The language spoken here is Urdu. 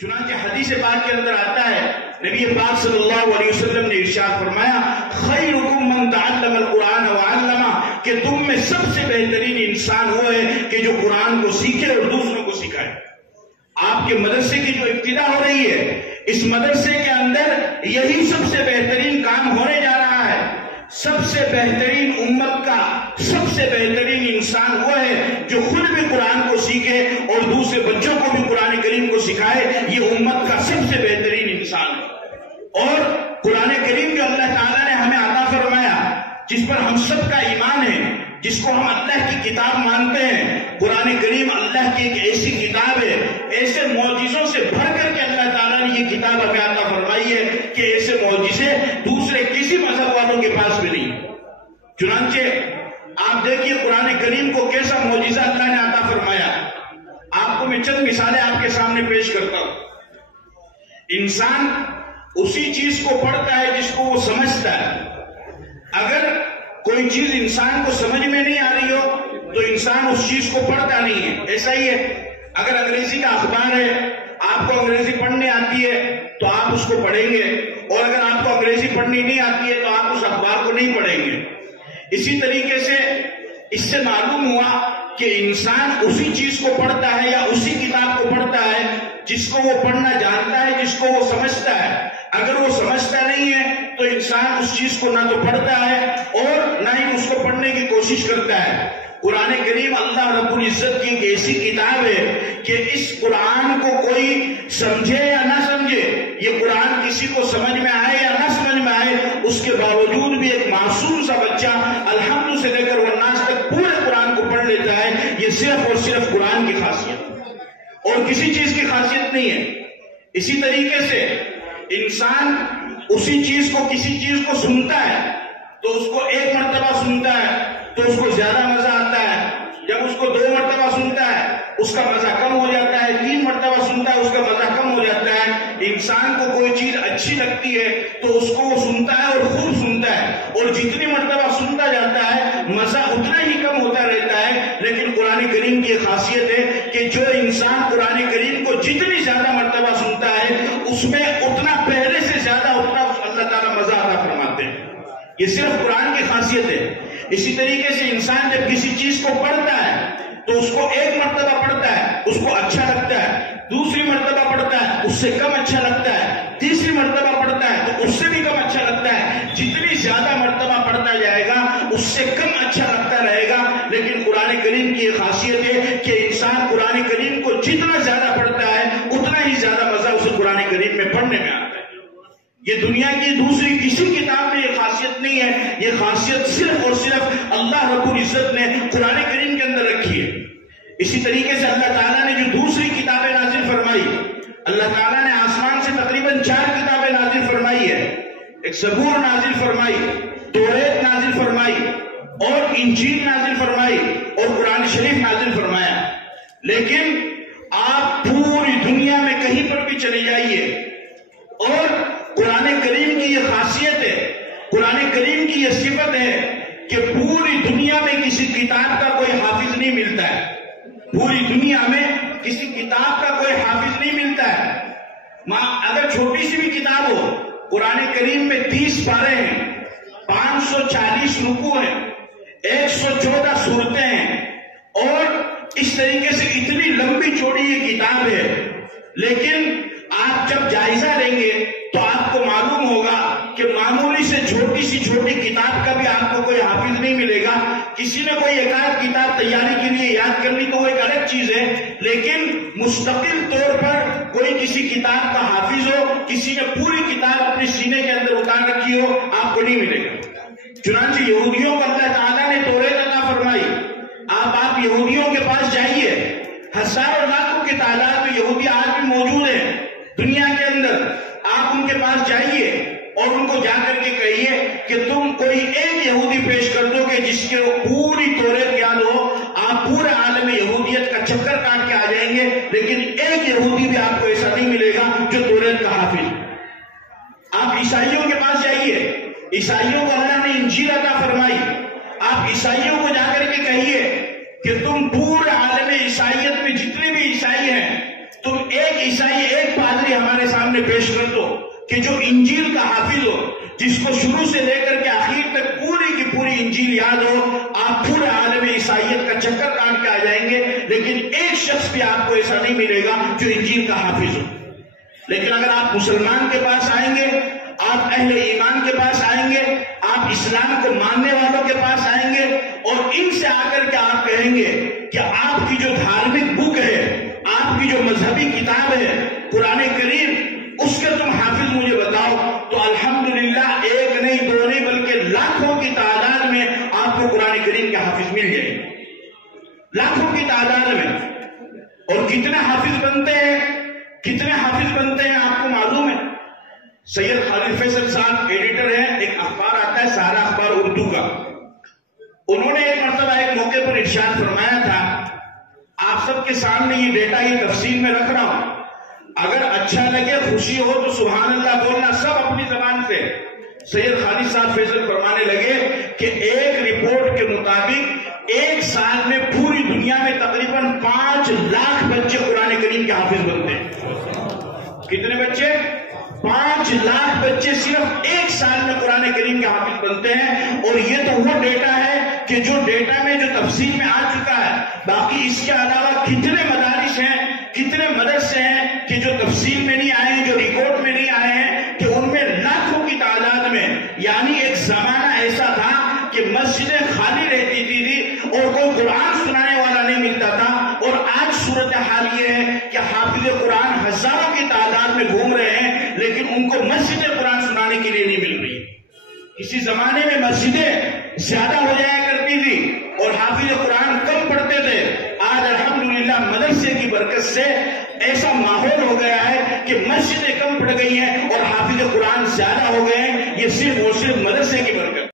چنانچہ حدیث پاک کے اندر آتا ہے، نبی پاک صلی اللہ علیہ وسلم نے ارشاد فرمایا خیرکم من تعلم القرآن وعلمہ، کہ تم میں سب سے بہترین انسان وہ ہے کہ جو قرآن کو سیکھے اور دوسروں کو سکھائے۔ آپ کے مدرسے کی جو ابتدا ہو رہی ہے، اس مدرسے کے اندر یہی سب سے بہترین کام ہونے جا رہا ہے۔ سب سے بہترین امت کا سب سے بہترین انسان وہ ہے جو خود بھی قرآن کو سیکھے اور دوسرے بچوں کو بھی قرآن کریم کو سکھائے۔ یہ امت کا سب سے بہترین انسان ہے۔ اور قرآن کریم جو اللہ تعالیٰ نے ہمیں عطا فرمایا، جس پر ہم سب کا ایمان ہے، جس کو ہم اللہ کی کتاب مانتے ہیں، قرآن کریم اللہ کی ایک ایسی کتاب ہے، ایسے معجزوں سے بھر کر کے اللہ تعالیٰ نے یہ کتاب ہمیں عطا فرمائی ہے کہ ایسے معجزے دوسرے کسی مذہب والوں کے پاس بھی نہیں۔ چنانچہ آپ دیکھیے قرآن کریم کو کیسا معجزہ اللہ نے عطا فرمایا۔ آپ کو میں چند مثالیں آپ کے سامنے پیش کرتا ہوں۔ انسان اسی چیز کو پڑھتا ہے جس کو وہ سمجھتا ہے۔ اگر کوئی چیز انسان کو سمجھ میں نہیں آ رہی ہو تو انسان اس چیز کو پڑھتا نہیں ہے۔ ایسا ہی ہے، اگر انگریزی کا اخبار ہے، آپ کو انگریزی پڑھنے آتی ہے تو آپ اس کو پڑھیں گے، اور اگر آپ کو انگریزی پڑھنی نہیں آتی ہے تو آپ اس اخبار کو نہیں پڑھیں گے۔ اسی طریقے سے اس سے معلوم ہوا کہ انسان اسی چیز کو پڑھتا ہے یا اسی کتاب کو پڑھتا ہے جس کو وہ پڑھنا جانتا ہے، جس کو وہ سمجھتا ہے۔ اگر وہ سمجھتا نہیں ہے تو انسان اس چیز کو نہ تو پڑھتا ہے اور نہ ہی اس کو پڑھنے کی کوشش کرتا ہے۔ قرآن کریم اللہ رب العزت کی ایک ایسی کتاب ہے کہ اس قرآن کو کوئی سمجھے یا نہ سمجھے، یہ قرآن کسی کو سمجھ میں آئے یا نہ سمجھ میں آئے، اس کے باوجود بھی ایک معصوم سا بچہ الحمد سے لے کر والناس تک پورے قرآن کو پڑھ لیتا ہے۔ یہ صرف اور صرف قرآن کی خاصیت اور کسی چیز کی خاصیت نہیں ہے۔ اسی طریقے سے انسان اسی چیز کو کسی چیز کو سنتا ہے تو اس کو ایک مرتبہ سنتا ہے تو اس کو زیادہ مزہ آتا ہے، جب اس کو 2 مرتبہ سنتا ہے اس کا مزہ کم ہو جاتا ہے، 3 مرتبہ سنتا ہے اس کا مزہ کم ہو جاتا ہے۔ انسان کو کوئی چیز اچھی لگتی ہے تو اس کو وہ سنتا ہے اور خوب سنتا ہے، اور جتنی مرتبہ سنتا جاتا ہے مزہ اتنا ہی کم ہوتا رہتا ہے۔ لیکن قرآن کریم کی خاصیت ہے کہ جو انسان قرآن کریم کو جتنی زیادہ مرتبہ سنتا ہے اس میں اتنا پہلے سے زیادہ اتنا اللہ تعالیٰ مزہ عطا فرماتے ہیں۔ یہ صرف قرآن کی خاصیت ہے۔ اسی طریقے سے انسان جب کسی چیز کو پڑھتا ہے تو اس کو ایک مرتبہ پڑھتا ہے اس کو اچھا لگتا ہے، دوسری مرتبہ پڑھتا ہے اس سے کم اچھا لگتا ہے، تیسری مرتبہ پڑھتا ہے تو اس سے بھی کم اچھا لگتا ہے۔ جتنی زیادہ مرتبہ پڑھتا جائے گا اس سے کم اچھا لگتا رہے گا۔ لیکن قرآن کریم کی یہ خاصیت ہے کہ انسان قرآن کریم کو جتنا زیادہ پڑھتا ہے اتنا ہی زیادہ مزہ اسے قرآن کریم میں پڑھنے میں آتا ہے۔ یہ دنیا کی دوسری کسی کتاب میں یہ خاصیت نہیں ہے، یہ خاصیت صرف اور صرف اللہ رب العزت نے قرآن کریم کے اندر رکھی ہے۔ اسی طریقے سے اللہ تعالیٰ نے جو دوسری کتابیں نازل فرمائی، اللہ تعالیٰ نے آسمان سے تقریباً 4 کتابیں نازل فرمائی ہے۔ ایک زبور نازل فرمائی، توریت نازل فرمائی، اور انجیل نازل فرمائی، اور قرآن شریف نازل فرمایا۔ لیکن آپ پوری دنیا میں کہیں پر بھی چلے جائیے اور قرآن کریم کی یہ خاصیت ہے، قرآن کریم کی یہ صفت ہے کہ پوری دنیا میں کسی کتاب کا کوئی حافظ نہیں ملتا ہے۔ پوری دنیا میں کسی کتاب کا کوئی حافظ نہیں ملتا ہے۔ اگر چھوٹی سی بھی کتاب ہو، قرآن کریم میں 30 پارے ہیں، 540 رکوع ہیں، 114 سورتیں ہیں، اور اس طریقے سے اتنی لمبی چوڑی یہ کتاب ہے۔ لیکن آپ جب جائزہ لیں گے تو آپ کو معلوم ہوگا کہ معمولی سے چھوٹی سی چھوٹی کتاب کا بھی آپ کو کوئی حافظ نہیں ملے گا۔ کسی نے کوئی ایک آدھ کتاب تیاری کے لیے یاد کر لی تو وہ ایک الگ چیز ہے، لیکن مستقل طور پر کوئی کسی کتاب کا حافظ ہو، کسی نے پوری کتاب اپنے سینے کے اندر اتار رکھی ہو، آپ کو نہیں ملے گا۔ چنانچہ یہودیوں کو اللہ تعالیٰ نے توریت عطا فرمائی۔ آپ یہودیوں کے پاس جائیے، ہزاروں لاکھوں کی تعداد میں یہودی آج بھی موجود ہیں دنیا کے اندر۔ آپ ان کے پاس جائیے اور ان کو جا کر کے کہیے کہ تم کوئی ایک یہودی پیش کر دو کہ جس کے پوری توریت یاد ہو، آپ پورے عالم یہودیت کا چکر کاٹ کے آ جائیں گے، لیکن ایک یہودی بھی آپ کو ایسا نہیں ملے گا جو توریت کا حافظ۔ آپ عیسائیوں کے پاس جائیے، عیسائیوں کو اللہ نے انجیل عطا فرمائی، آپ عیسائیوں کو جا کر کے کہیے کہ تم پورے عالم عیسائیت میں جتنے بھی عیسائی ہیں تم ایک عیسائی ایک پادری ہمارے سامنے پیش کر دو کہ جو انجیل کا حافظ ہو، جس کو شروع سے لے کر کے آخر تک پوری کی پوری انجیل یاد ہو، آپ پورے عالم عیسائیت کا چکر کاٹ کے آ جائیں گے، لیکن ایک شخص بھی آپ کو ایسا نہیں ملے گا جو انجیل کا حافظ ہو۔ لیکن اگر آپ مسلمان کے پاس آئیں گے، آپ اہل ایمان کے پاس آئیں گے، آپ اسلام کو ماننے والوں کے پاس آئیں گے اور ان سے آ کر کے آپ کہیں گے کہ آپ کی جو دھارمک بک ہے، آپ کی جو مذہبی کتاب ہے قرآن کریم، اس کے تم حافظ مجھے بتاؤ، تو الحمدللہ ایک نہیں دو نہیں بلکہ لاکھوں کی تعداد میں آپ کو قرآن کریم کے حافظ مل جائیں گے، لاکھوں کی تعداد میں۔ اور کتنے حافظ بنتے ہیں، کتنے حافظ بنتے ہیں آپ کو معلوم ہے؟ سید خالد فیصل صاحب ایڈیٹر ہیں، ایک اخبار آتا ہے سہارا اخبار اردو کا، انہوں نے ایک مرتبہ ایک موقع پر ارشاد فرمایا تھا، آپ سب کے سامنے یہ ڈیٹا یہ تفصیل میں رکھ رہا ہوں، اگر اچھا لگے خوشی ہو تو سبحان اللہ بولنا سب اپنی زبان سے۔ سید خالد صاحب فیصل فرمانے لگے کہ ایک رپورٹ کے مطابق ایک سال میں پوری دنیا میں تقریباً 5 لاکھ بچے قرآن کریم کے حافظ بنتے ہیں۔ کتنے بچے؟ 5 لاکھ بچے صرف ایک سال میں قرآن کریم کے حافظ بنتے ہیں۔ اور یہ تو وہ ڈیٹا ہے کہ جو ڈیٹا میں جو تفصیل میں آ چکا ہے، باقی اس کے علاوہ کتنے مدارس ہیں، کتنے مدرسے ہیں کہ جو تفصیل میں نہیں آئے ہیں، جو ریکارڈ میں نہیں آئے ہیں، کہ ان میں لاکھوں کی تعداد میں۔ یعنی ایک زمانہ ایسا تھا کہ مسجدیں خالی رہتی تھی اور کوئی قرآن سنانے والا نہیں ملتا تھا، اور آج صورتحال یہ ہے کہ حافظ قرآن ہزاروں کی تعداد میں گھوم رہے ہیں، لیکن ان کو مسجد قرآن سنانے کے لیے نہیں مل رہی۔ کسی زمانے میں مسجدیں زیادہ ہو جایا کرتی تھی اور حافظ قرآن کم پڑھتے تھے، آج الحمدللہ مدرسے کی برکت سے ایسا ماحول ہو گیا ہے کہ مسجدیں کم پڑ گئی ہیں اور حافظ قرآن زیادہ ہو گئے ہیں۔ یہ صرف اور صرف مدرسے کی برکت